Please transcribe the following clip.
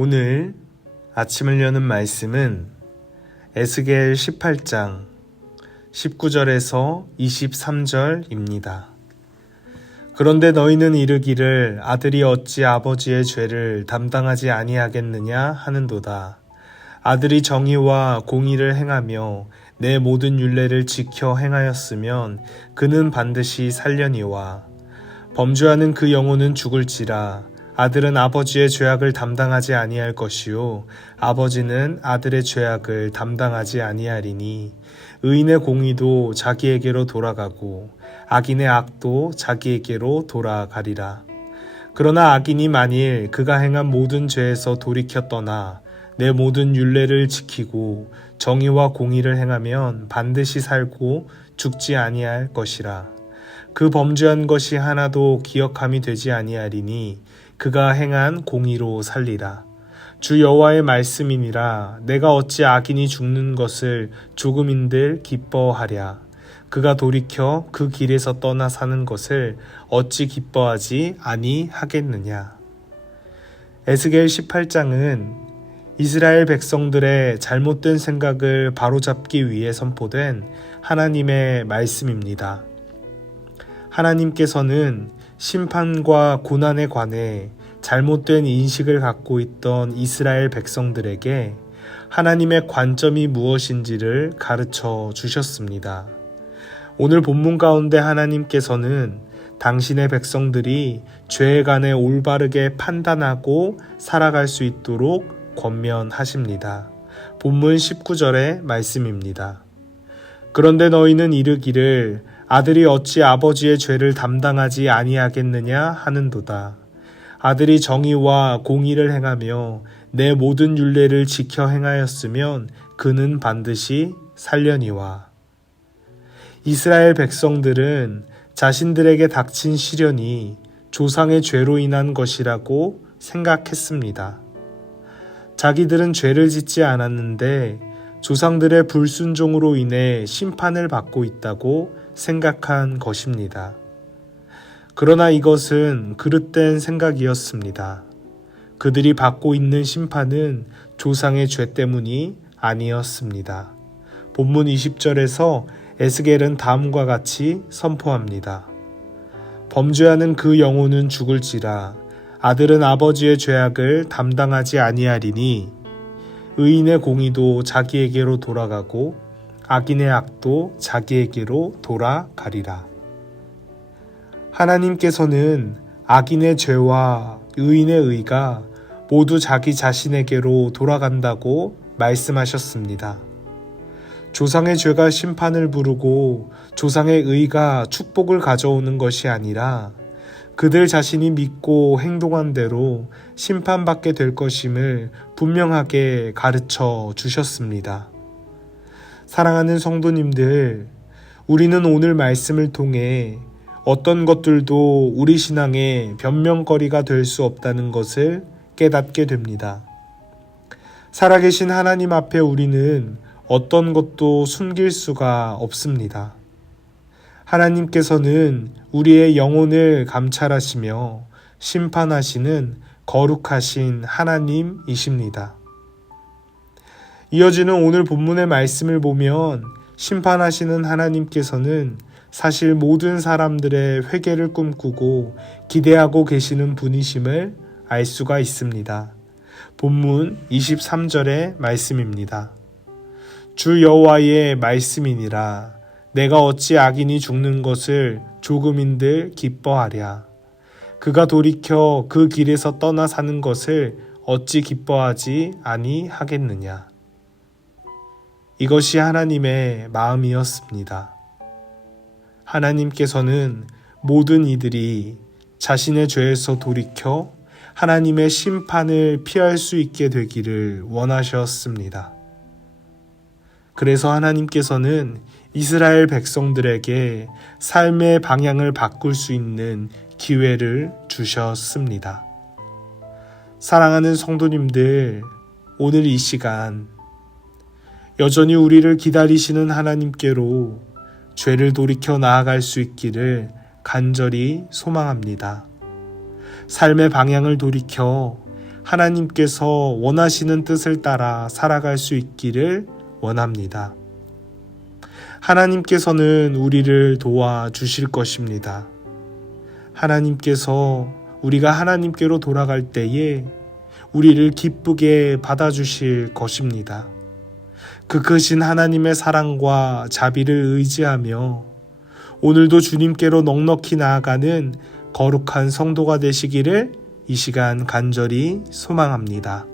오늘 아침을 여는 말씀은 에스겔 18장 19절에서 23절입니다. 그런데 너희는 이르기를 아들이 어찌 아버지의 죄를 담당하지 아니하겠느냐 하는도다. 아들이 정의와 공의를 행하며 내 모든 율례를 지켜 행하였으면 그는 반드시 살려니와 범죄하는 그 영혼은 죽을지라. 아들은 아버지의 죄악을 담당하지 아니할 것이요 아버지는 아들의 죄악을 담당하지 아니하리니 의인의 공의도 자기에게로 돌아가고 악인의 악도 자기에게로 돌아가리라. 그러나 악인이 만일 그가 행한 모든 죄에서 돌이켜 떠나 내 모든 율례를 지키고 정의와 공의를 행하면 반드시 살고 죽지 아니할 것이라. 그 범죄한 것이 하나도 기억함이 되지 아니하리니 그가 행한 공의로 살리라. 주 여호와의 말씀이니라. 내가 어찌 악인이 죽는 것을 조금인들 기뻐하랴. 그가 돌이켜 그 길에서 떠나 사는 것을 어찌 기뻐하지 아니하겠느냐. 에스겔 18장은 이스라엘 백성들의 잘못된 생각을 바로잡기 위해 선포된 하나님의 말씀입니다. 하나님께서는 심판과 고난에 관해 잘못된 인식을 갖고 있던 이스라엘 백성들에게 하나님의 관점이 무엇인지를 가르쳐 주셨습니다. 오늘 본문 가운데 하나님께서는 당신의 백성들이 죄에 관해 올바르게 판단하고 살아갈 수 있도록 권면하십니다. 본문 19절의 말씀입니다. 그런데 너희는 이르기를 아들이 어찌 아버지의 죄를 담당하지 아니하겠느냐 하는도다. 아들이 정의와 공의를 행하며 내 모든 율례를 지켜 행하였으면 그는 반드시 살려니와. 이스라엘 백성들은 자신들에게 닥친 시련이 조상의 죄로 인한 것이라고 생각했습니다. 자기들은 죄를 짓지 않았는데 조상들의 불순종으로 인해 심판을 받고 있다고 생각한 것입니다. 그러나 이것은 그릇된 생각이었습니다. 그들이 받고 있는 심판은 조상의 죄 때문이 아니었습니다. 본문 20절에서 에스겔은 다음과 같이 선포합니다. 범죄하는 그 영혼은 죽을지라. 아들은 아버지의 죄악을 담당하지 아니하리니 의인의 공의도 자기에게로 돌아가고 악인의 악도 자기에게로 돌아가리라. 하나님께서는 악인의 죄와 의인의 의가 모두 자기 자신에게로 돌아간다고 말씀하셨습니다. 조상의 죄가 심판을 부르고 조상의 의가 축복을 가져오는 것이 아니라 그들 자신이 믿고 행동한 대로 심판받게 될 것임을 분명하게 가르쳐 주셨습니다. 사랑하는 성도님들, 우리는 오늘 말씀을 통해 어떤 것들도 우리 신앙의 변명거리가 될 수 없다는 것을 깨닫게 됩니다. 살아계신 하나님 앞에 우리는 어떤 것도 숨길 수가 없습니다. 하나님께서는 우리의 영혼을 감찰하시며 심판하시는 거룩하신 하나님이십니다. 이어지는 오늘 본문의 말씀을 보면 심판하시는 하나님께서는 사실 모든 사람들의 회개를 꿈꾸고 기대하고 계시는 분이심을 알 수가 있습니다. 본문 23절의 말씀입니다. 주 여호와의 말씀이니라. 내가 어찌 악인이 죽는 것을 조금인들 기뻐하랴. 그가 돌이켜 그 길에서 떠나 사는 것을 어찌 기뻐하지 아니하겠느냐. 이것이 하나님의 마음이었습니다. 하나님께서는 모든 이들이 자신의 죄에서 돌이켜 하나님의 심판을 피할 수 있게 되기를 원하셨습니다. 그래서 하나님께서는 이스라엘 백성들에게 삶의 방향을 바꿀 수 있는 기회를 주셨습니다. 사랑하는 성도님들, 오늘 이 시간 여전히 우리를 기다리시는 하나님께로 죄를 돌이켜 나아갈 수 있기를 간절히 소망합니다. 삶의 방향을 돌이켜 하나님께서 원하시는 뜻을 따라 살아갈 수 있기를 원합니다. 하나님께서는 우리를 도와주실 것입니다. 하나님께서 우리가 하나님께로 돌아갈 때에 우리를 기쁘게 받아주실 것입니다. 그 크신 하나님의 사랑과 자비를 의지하며 오늘도 주님께로 넉넉히 나아가는 거룩한 성도가 되시기를 이 시간 간절히 소망합니다.